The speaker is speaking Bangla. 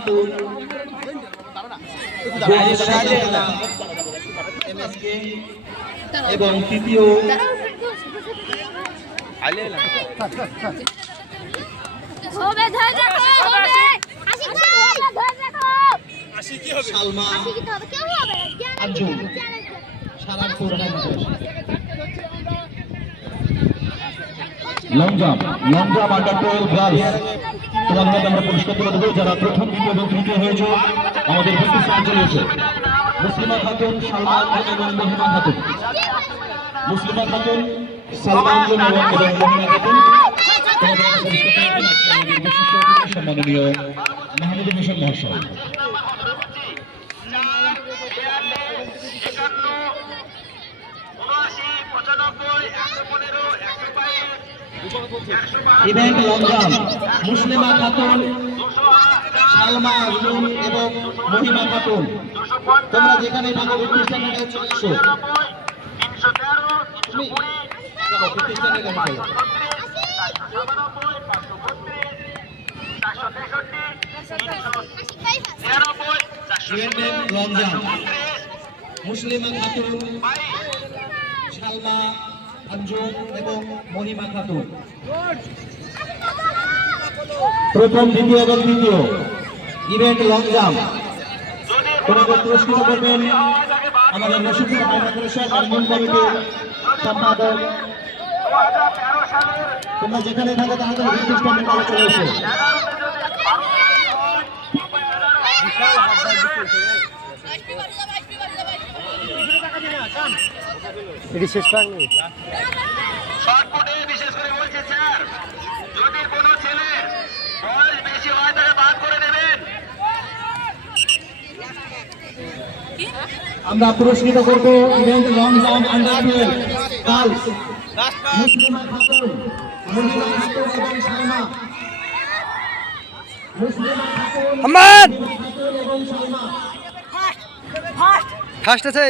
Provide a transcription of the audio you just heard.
খাতুন, এবং তৃতীয় Salma Anjum Sarapur long jump under 12 girls তোমাদের আমরা পুরস্কার তুলে দেবো যারা প্রথম দ্বিতীয় এবং তৃতীয় হয়েছে আমাদের প্রতিষ্ঠানে চলেছে মুসলিমা খাতুন, সালমান এবং মহিমা খাতুন। মুসলিমা খাতুন, সালমান এবং মহিমা খাতুন সম্মাননীয় মাহমুদুল হোসেন মহাশয়। ইভেন্ট লং জাম্প মুসলিমা খাতুন, সালমা আজম এবং মহিমা খাতুন, তোমরা যেখানে থাকো প্রতিষ্ঠানে চলে এসো। লং জাম্প মুসলিমা খাতুন, সালমা আঞ্জুম এবং মহিমা খাতুন, প্রথম দ্বিতীয় এবং তৃতীয়। ইভেন্ট লং জাম্প তোমাদের পুরস্কৃত করবেন আমাদের নসিবপুর হাওড়া পৌরসভা নির্মাণ কমিটির সম্পাদক। তোমরা যেখানে থাকো তাহলে প্রতিষ্ঠানে চলে এসো। শেষ পাইনি শর্টপুটে বিশেষ করে বলছে স্যার, যদি কোনো ছেলে বয়স বেশি হয় তাকে বাদ করে দেবেন। আমরা পুরস্কৃত করব event long jump under 12 girls Muslima Khatun, মহিমা খাতুন এবং সালমা। মুসলিমা খাতুন, আহমদ খাতুন এবং সালমা। ফার্স্ট আছে